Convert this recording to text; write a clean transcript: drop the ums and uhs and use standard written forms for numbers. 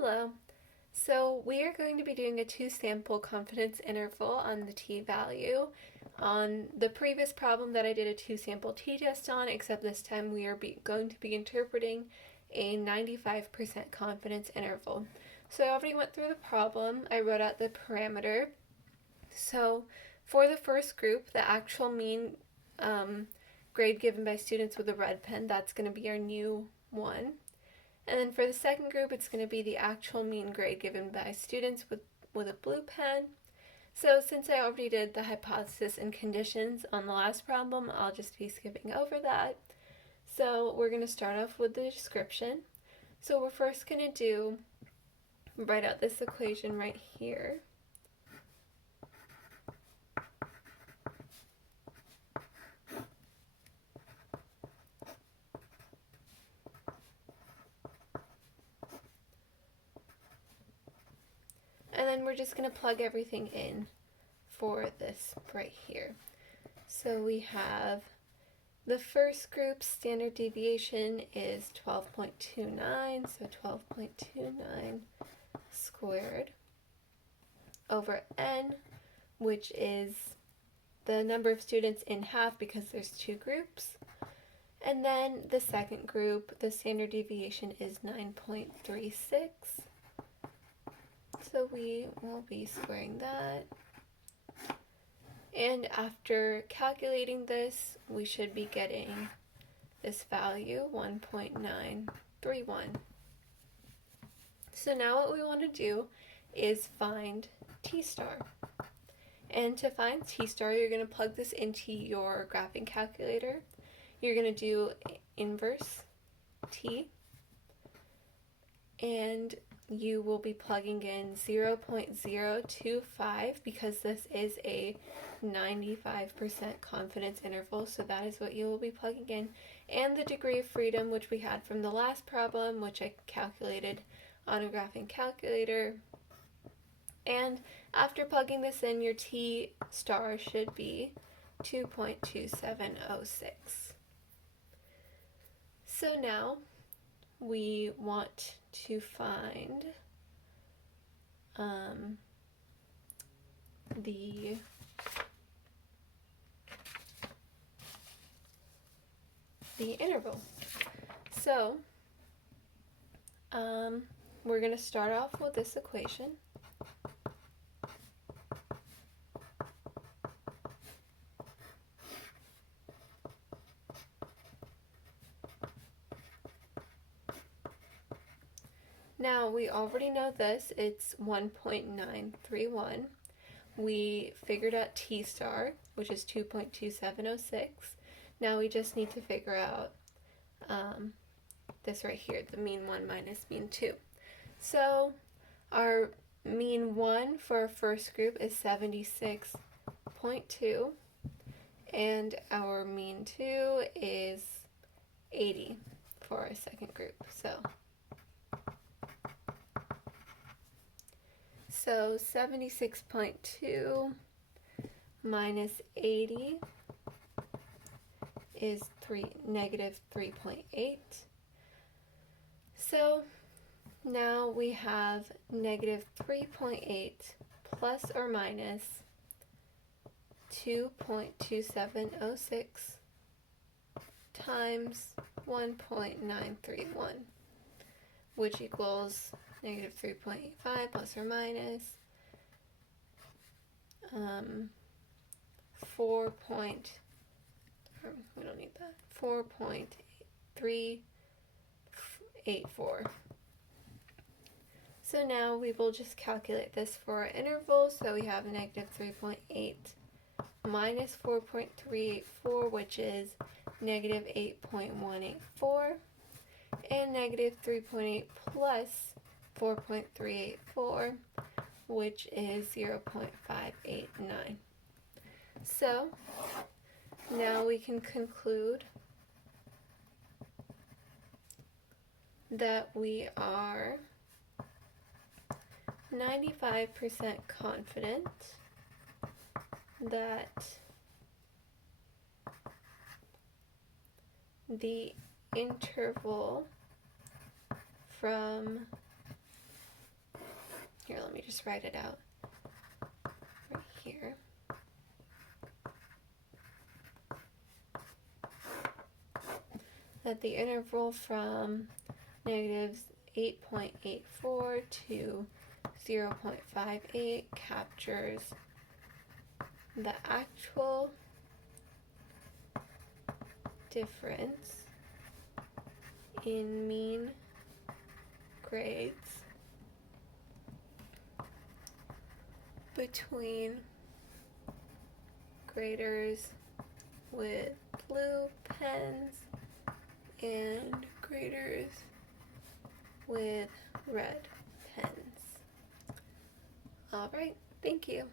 Hello. So we are going to be doing a two-sample confidence interval on the t-value. On the previous problem that I did a two-sample t-test on, except this time we are going to be interpreting a 95% confidence interval. So I already went through the problem. I wrote out the parameter. So for the first group, the actual mean grade given by students with a red pen, that's going to be our new one. And then for the second group, it's going to be the actual mean grade given by students with a blue pen. So since I already did the hypothesis and conditions on the last problem, I'll just be skipping over that. So we're going to start off with the description. So we're first going to write out this equation right here. And then we're just going to plug everything in for this right here. So we have the first group's standard deviation is 12.29, so 12.29 squared over n, which is the number of students in half because there's two groups. And then the second group, the standard deviation is 9.36. So we will be squaring that. And after calculating this, we should be getting this value, 1.931. So now what we want to do is find t star. And to find t star, you're going to plug this into your graphing calculator. You're going to do inverse t, and you will be plugging in 0.025 because this is a 95% confidence interval, so that is what you will be plugging in, and the degree of freedom, which we had from the last problem, which I calculated on a graphing calculator. And after plugging this in, your t star should be 2.2706. So now we want to find the interval. So we're going to start off with this equation. Now we already know this, it's 1.931. We figured out t star, which is 2.2706. Now we just need to figure out this right here, the mean 1 minus mean 2. So our mean 1 for our first group is 76.2, and our mean 2 is 80 for our second group. So 76.2 minus 80 is negative 3.8. So now we have negative 3.8 plus or minus 2.2706 times 1.931, which equals negative 3.85 plus or minus 4.384. So now we will just calculate this for our interval. So we have negative 3.8 minus 4.384, which is negative 8.184, and negative 3.8 plus 4.384, which is 0.589. So now we can conclude that we are 95% confident that the interval from Here, let me just write it out right here. That the interval from negatives 8.84 to 0.58 captures the actual difference in mean grades between graders with blue pens and graders with red pens. All right, thank you.